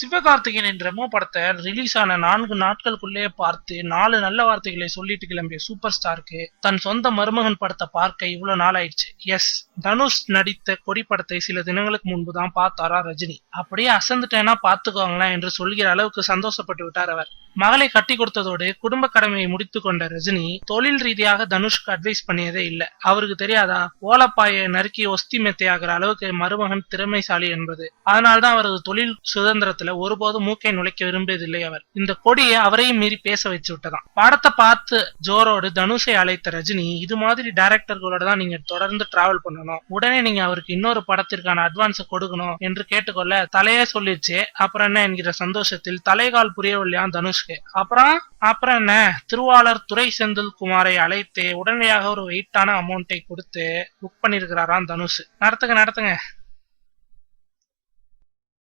சிவகார்த்திகேயனின் ரெமோ படத்தை ரிலீஸ் ஆன 4 நாட்களுக்குள்ளே பார்த்து 4 நல்ல வார்த்தைகளை சொல்லிட்டு கிளம்பிய சூப்பர் ஸ்டாருக்கு தன் சொந்த மருமகன் படத்தை பார்க்க இவ்வளவு நாள் ஆயிடுச்சு. எஸ், தனுஷ் நடித்த கொடி படத்தை சில தினங்களுக்கு முன்புதான் பார்த்தாரா ரஜினி. அப்படியே அசந்துட்டேன்னா பாத்துக்கோங்களேன் என்று சொல்கிற அளவுக்கு சந்தோஷப்பட்டு விட்டார் அவர். மகளை கட்டி கொடுத்ததோடு குடும்ப கடமையை முடித்துக் கொண்ட ரஜினி தொழில் ரீதியாக தனுஷ்க்கு அட்வைஸ் பண்ணியதே இல்ல. அவருக்கு தெரியாதா ஓலப்பாயை நறுக்கி ஒஸ்தி மெத்தையாகிற அளவுக்கு மருமகன் திறமைசாலி என்பது. அதனால்தான் அவரது தொழில் சுதந்திரத்துல ஒருபோதும் மூக்கை நுழைக்க விரும்பியதில்லை அவர். இந்த கொடியை அவரையும் மீறி பேச வச்சு விட்டதாம். படத்தை பார்த்து ஜோரோடு தனுஷை அழைத்த ரஜினி, இது மாதிரி டைரக்டர்களோட தான் நீங்க தொடர்ந்து டிராவல் பண்ணணும், உடனே நீங்க அவருக்கு இன்னொரு படத்திற்கான அட்வான்ஸ் கொடுக்கணும் என்று கேட்டுக்கொள்ள தலையே சொல்லிடுச்சு. அப்புறம் என்ன என்கிற சந்தோஷத்தில் தலைகால் புரியவில்லையாம் தனுஷ்க்கு. அப்புறம் என்ன, திருவாளர் துரை செந்தில் குமாரை அழைத்து உடனடியாக ஒரு வெயிட்டான அமௌண்ட்டை கொடுத்து புக் பண்ணிருக்கிறாராம் தனுஷ். நடத்துங்க.